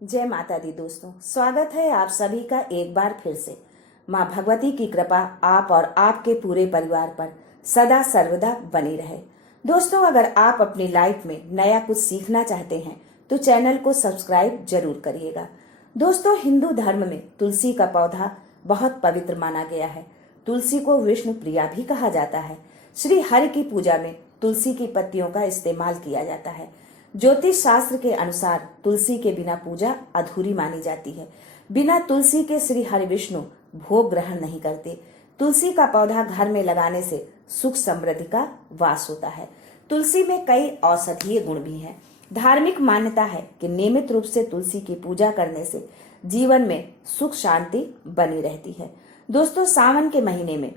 जय माता दी दोस्तों, स्वागत है आप सभी का एक बार फिर से। माँ भगवती की कृपा आप और आपके पूरे परिवार पर सदा सर्वदा बनी रहे। दोस्तों, अगर आप अपनी लाइफ में नया कुछ सीखना चाहते हैं तो चैनल को सब्सक्राइब जरूर करिएगा। दोस्तों, हिंदू धर्म में तुलसी का पौधा बहुत पवित्र माना गया है। तुलसी को विष्णु प्रिया भी कहा जाता है। श्री हरि की पूजा में तुलसी की पत्तियों का इस्तेमाल किया जाता है। ज्योतिष शास्त्र के अनुसार तुलसी के बिना पूजा अधूरी मानी जाती है। बिना तुलसी के श्री हरि विष्णु भोग ग्रहण नहीं करते। तुलसी का पौधा घर में लगाने से सुख समृद्धि का वास होता है। तुलसी में कई औषधीय गुण भी हैं। धार्मिक मान्यता है कि नियमित रूप से तुलसी की पूजा करने से जीवन में सुख शांति बनी रहती है। दोस्तों, सावन के महीने में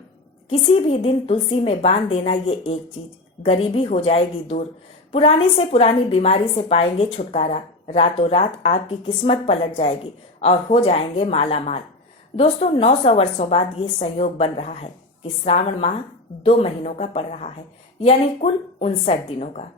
किसी भी दिन तुलसी में बांध देना, ये एक चीज गरीबी हो जाएगी दूर, पुरानी से पुरानी बीमारी से पाएंगे छुटकारा, रातों रात आपकी किस्मत पलट जाएगी और हो जाएंगे माला माल। दोस्तों, 900 वर्षों बाद ये संयोग बन रहा है कि श्रावण माह 2 महीनों का पड़ रहा है, यानी कुल 59 दिनों का।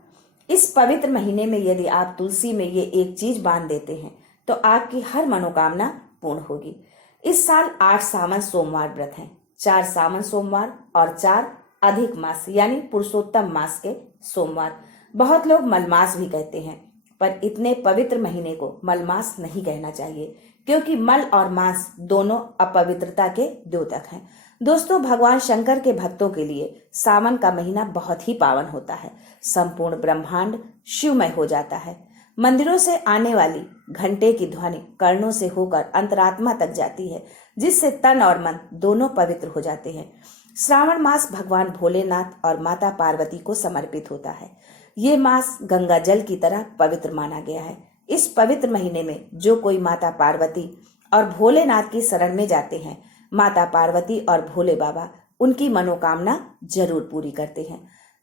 इस पवित्र महीने में यदि आप तुलसी में ये एक चीज बांध देते हैं तो आपकी हर मनोकामना पूर्ण होगी। इस साल 8 सावन सोमवार व्रत हैं, 4 सावन सोमवार और 4 अधिक मास यानी पुरुषोत्तम मास के सोमवार। बहुत लोग मलमास भी कहते हैं, पर इतने पवित्र महीने को मलमास नहीं कहना चाहिए, क्योंकि मल और मांस दोनों अपवित्रता के द्योतक हैं। दोस्तों, भगवान शंकर के भक्तों के लिए सावन का महीना बहुत ही पावन होता है। संपूर्ण ब्रह्मांड शिवमय हो जाता है। मंदिरों से आने वाली घंटे की ध्वनि कर्णों से होकर अंतरात्मा तक जाती है, जिससे तन और मन दोनों पवित्र हो जाते हैं। श्रावण मास भगवान भोलेनाथ और माता पार्वती को समर्पित होता है। ये मास गंगा जल की तरह पवित्र माना गया है। इस पवित्र महीने में जो कोई माता पार्वती और भोलेनाथ की शरण में जाते हैं, माता पार्वती और भोले बाबा उनकी मनोकामना जरूर पूरी करते हैं।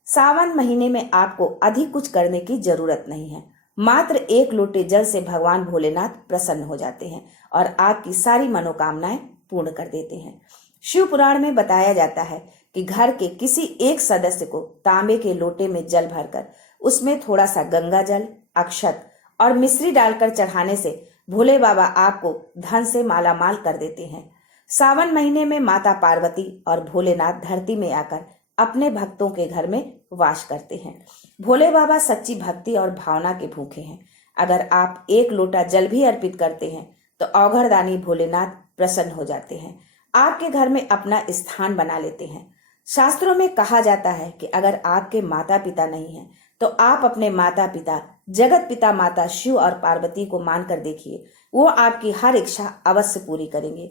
सावन महीने में आपको अधिक कुछ करने की जरूरत नहीं है। मात्र 1 लोटे जल से भगवान भोलेनाथ प्रसन्न हो जाते हैं और आपकी सारी मनोकामनाएं पूर्ण कर देते हैं। शिव पुराण में बताया जाता है कि घर के किसी एक सदस्य को तांबे के लोटे में जल भरकर उसमें थोड़ा सा गंगा जल, अक्षत और मिश्री डालकर चढ़ाने से भोले बाबा आपको धन से मालामाल कर देते हैं। सावन महीने में माता पार्वती और भोलेनाथ धरती में आकर अपने भक्तों के घर में वास करते हैं। भोले बाबा सच्ची भक्ति और भावना के भूखे हैं। अगर आप 1 लोटा जल भी अर्पित करते हैं तो औघड़दानी भोलेनाथ प्रसन्न हो जाते हैं, आपके घर में अपना स्थान बना लेते हैं। शास्त्रों में कहा जाता है कि अगर आपके माता पिता नहीं हैं तो आप अपने माता पिता जगत पिता माता शिव और पार्वती को मानकर देखिए, वो आपकी हर इच्छा अवश्य पूरी करेंगे,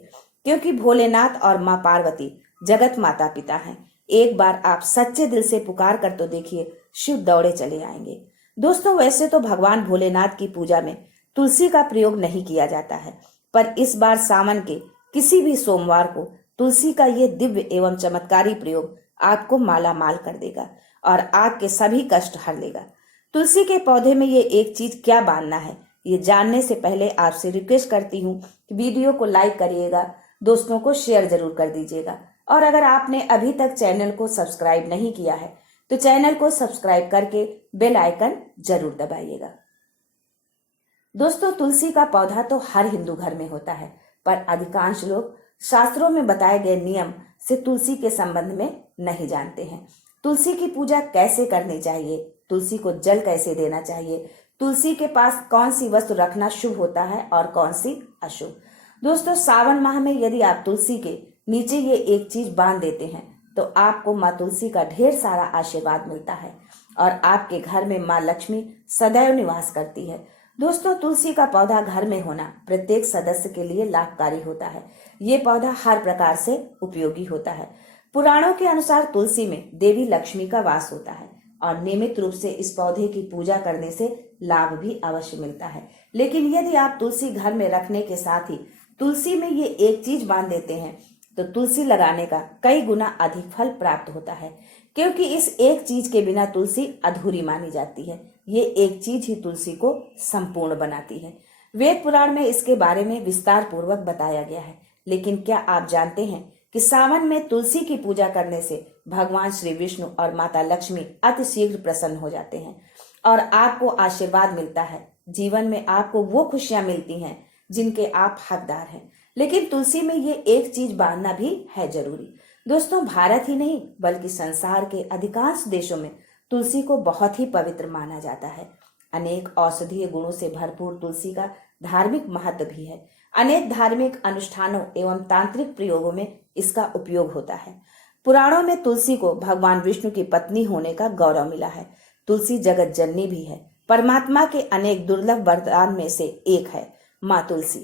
क्योंकि भोलेनाथ और माँ पार्वती जगत माता पिता हैं। एक बार आप सच्चे दिल से पुकार कर तो देखिए, शिव दौड़े चले आएंगे। दोस्तों, वैसे तो भगवान भोलेनाथ की पूजा में तुलसी का प्रयोग नहीं किया जाता है, पर इस बार सावन के किसी भी सोमवार को तुलसी का ये दिव्य एवं चमत्कारी प्रयोग आपको माला माल कर देगा और आपके सभी कष्ट हर लेगा। तुलसी के पौधे में ये एक चीज क्या बांधना है, ये जानने से पहले आपसे रिक्वेस्ट करती हूँ कि वीडियो को लाइक करिएगा, दोस्तों को शेयर जरूर कर दीजिएगा, और अगर आपने अभी तक चैनल को सब्सक्राइब नहीं किया है तो चैनल को सब्सक्राइब करके बेल आइकन जरूर दबाइएगा। दोस्तों, तुलसी का पौधा तो हर हिंदू घर में होता है, पर अधिकांश लोग शास्त्रों में बताए गए नियम से तुलसी के संबंध में नहीं जानते हैं। तुलसी की पूजा कैसे करनी चाहिए, तुलसी को जल कैसे देना चाहिए, तुलसी के पास कौन सी वस्तु रखना शुभ होता है और कौन सी अशुभ। दोस्तों, सावन माह में यदि आप तुलसी के नीचे ये एक चीज बांध देते हैं तो आपको माँ तुलसी का ढेर सारा आशीर्वाद मिलता है और आपके घर में माँ लक्ष्मी सदैव निवास करती है। दोस्तों, तुलसी का पौधा घर में होना प्रत्येक सदस्य के लिए लाभकारी होता है। ये पौधा हर प्रकार से उपयोगी होता है। पुराणों के अनुसार तुलसी में देवी लक्ष्मी का वास होता है और नियमित रूप से इस पौधे की पूजा करने से लाभ भी अवश्य मिलता है। लेकिन यदि आप तुलसी घर में रखने के साथ ही तुलसी में ये एक चीज बांध देते हैं तो तुलसी लगाने का कई गुना अधिक फल प्राप्त होता है, क्योंकि इस एक चीज के बिना तुलसी अधूरी मानी जाती है। ये एक चीज ही तुलसी को संपूर्ण बनाती है। वेद पुराण में इसके बारे में विस्तार पूर्वक बताया गया है। लेकिन क्या आप जानते हैं कि सावन में तुलसी की पूजा करने से भगवान श्री विष्णु और माता लक्ष्मी अति शीघ्र प्रसन्न हो जाते हैं और आपको आशीर्वाद मिलता है जीवन में आपको वो खुशियां मिलती हैं जिनके आप हकदार हैं। लेकिन तुलसी में ये एक चीज बांधना भी है जरूरी। दोस्तों, भारत ही नहीं बल्कि संसार के अधिकांश देशों में तुलसी को बहुत ही पवित्र माना जाता है। अनेक औषधीय गुणों से भरपूर तुलसी का धार्मिक महत्व भी है। अनेक धार्मिक अनुष्ठानों एवं तांत्रिक प्रयोगों में इसका उपयोग होता है। पुराणों में तुलसी को भगवान विष्णु की पत्नी होने का गौरव मिला है। तुलसी जगत जननी भी है। परमात्मा के अनेक दुर्लभ वरदान में से एक है माँ तुलसी।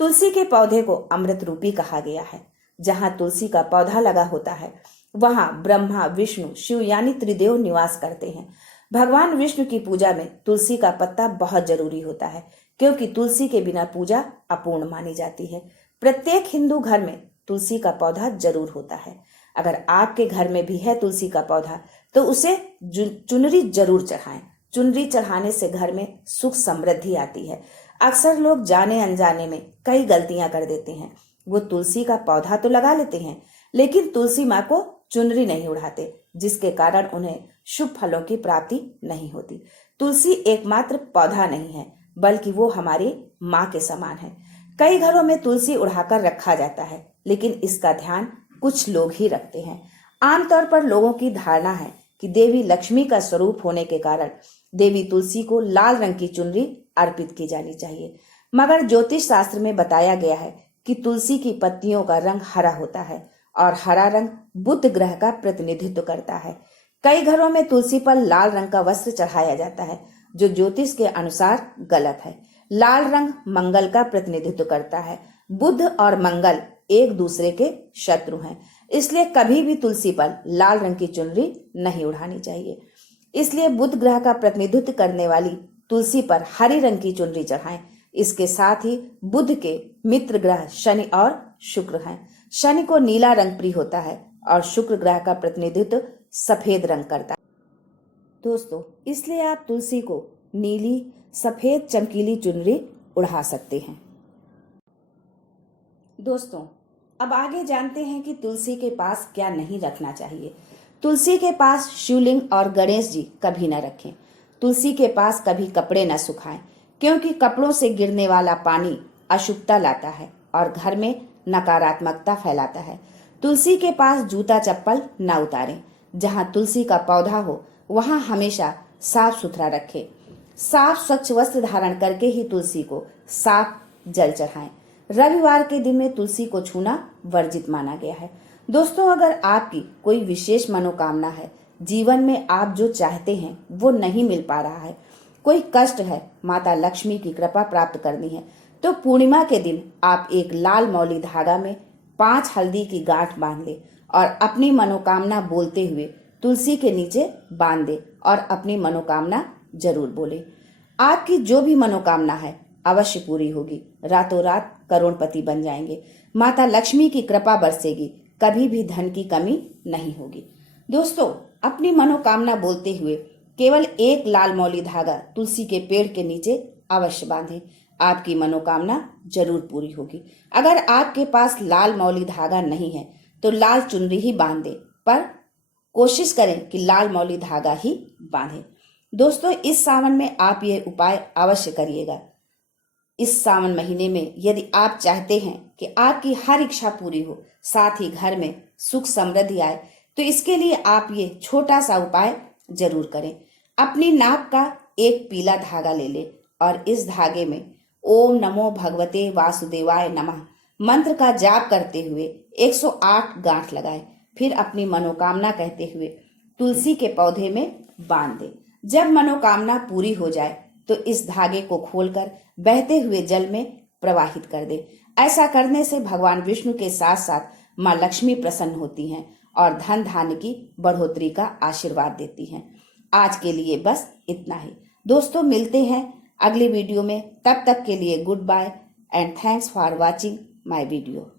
तुलसी के पौधे को अमृत रूपी कहा गया है। जहाँ तुलसी का पौधा लगा होता है वहाँ ब्रह्मा, विष्णु, शिव यानी त्रिदेव निवास करते हैं। भगवान विष्णु की पूजा में तुलसी का पत्ता बहुत जरूरी होता है, क्योंकि तुलसी के बिना पूजा अपूर्ण मानी जाती है। प्रत्येक हिंदू घर में तुलसी का पौधा जरूर होता है। अगर आपके घर में भी है तुलसी का पौधा तो उसे चुनरी जरूर चढ़ाएं। चुनरी चढ़ाने से घर में सुख समृद्धि आती है। अक्सर लोग जाने अनजाने में कई गलतियां कर देते हैं। वो तुलसी का पौधा तो लगा लेते हैं लेकिन तुलसी माँ को चुनरी नहीं उड़ाते, जिसके कारण उन्हें शुभ फलों की प्राप्ति नहीं होती। तुलसी एकमात्र पौधा नहीं है बल्कि वो हमारी माँ के समान है। कई घरों में तुलसी उड़ाकर रखा जाता है लेकिन इसका ध्यान कुछ लोग ही रखते हैं। आमतौर पर लोगों की धारणा है कि देवी लक्ष्मी का स्वरूप होने के कारण देवी तुलसी को लाल रंग की चुनरी अर्पित की जानी चाहिए, मगर ज्योतिष शास्त्र में बताया गया है कि तुलसी की पत्तियों का रंग हरा होता है और हरा रंग बुध ग्रह का प्रतिनिधित्व करता है। कई घरों में तुलसी पर लाल रंग का वस्त्र चढ़ाया जाता है, जो ज्योतिष के अनुसार गलत है। लाल रंग मंगल का प्रतिनिधित्व करता है। बुध और मंगल एक दूसरे के शत्रु हैं, इसलिए कभी भी तुलसी पर लाल रंग की चुनरी नहीं उड़ानी चाहिए। इसलिए बुध ग्रह का प्रतिनिधित्व करने वाली तुलसी पर हरी रंग की चुनरी चढ़ाएं। इसके साथ ही बुध के मित्र ग्रह शनि और शुक्र हैं। शनि को नीला रंग प्रिय होता है और शुक्र ग्रह का प्रतिनिधित्व सफेद रंग करता है। दोस्तों, इसलिए आप तुलसी को नीली, सफेद, चमकीली चुनरी उड़ा सकते हैं। दोस्तों, अब आगे जानते हैं कि तुलसी के पास क्या नहीं रखना चाहिए। तुलसी के पास शिवलिंग और गणेश जी कभी न रखें। तुलसी के पास कभी कपड़े न सुखाएं, क्योंकि कपड़ों से गिरने वाला पानी अशुभता लाता है और घर में नकारात्मकता फैलाता है। तुलसी के पास जूता चप्पल न उतारें। जहां तुलसी का पौधा हो वहां हमेशा साफ सुथरा रखें। साफ स्वच्छ वस्त्र धारण करके ही तुलसी को साफ जल चढ़ाएं। रविवार के दिन में तुलसी को छूना वर्जित माना गया है। दोस्तों, अगर आपकी कोई विशेष मनोकामना है, जीवन में आप जो चाहते हैं वो नहीं मिल पा रहा है, कोई कष्ट है, माता लक्ष्मी की कृपा प्राप्त करनी है, तो पूर्णिमा के दिन आप एक लाल मौली धागा में 5 हल्दी की गांठ बांध ले और अपनी मनोकामना बोलते हुए तुलसी के नीचे बांध दे और अपनी मनोकामना जरूर बोले। आपकी जो भी मनोकामना है अवश्य पूरी होगी। रातों रात करोड़पति बन जाएंगे। माता लक्ष्मी की कृपा बरसेगी। कभी भी धन की कमी नहीं होगी। दोस्तों, अपनी मनोकामना बोलते हुए केवल एक लाल मौली धागा तुलसी के पेड़ के नीचे अवश्य बांधें। आपकी मनोकामना जरूर पूरी होगी। अगर आपके पास लाल मौली धागा नहीं है तो लाल चुनरी ही बांध दें, पर कोशिश करें कि लाल मौली धागा ही बांधें। दोस्तों, इस सावन में आप ये उपाय अवश्य करिएगा। इस सावन महीने में यदि आप चाहते हैं कि आपकी हर इच्छा पूरी हो, साथ ही घर में सुख समृद्धि आए, तो इसके लिए आप ये छोटा सा उपाय जरूर करें। अपनी नाक का एक पीला धागा ले लें और इस धागे में ओम नमो भगवते वासुदेवाय नमः मंत्र का जाप करते हुए 108 गांठ लगाएं। फिर अपनी मनोकामना कहते हुए तुलसी के पौधे में बांध दें। जब मनोकामना पूरी हो जाए तो इस धागे को खोलकर बहते हुए जल में प्रवाहित कर दें। ऐसा करने से भगवान विष्णु के साथ साथ माँ लक्ष्मी प्रसन्न होती हैं और धन धान्य की बढ़ोतरी का आशीर्वाद देती हैं। आज के लिए बस इतना ही। दोस्तों, मिलते हैं अगली वीडियो में। तब तक के लिए good bye and thanks for watching my video.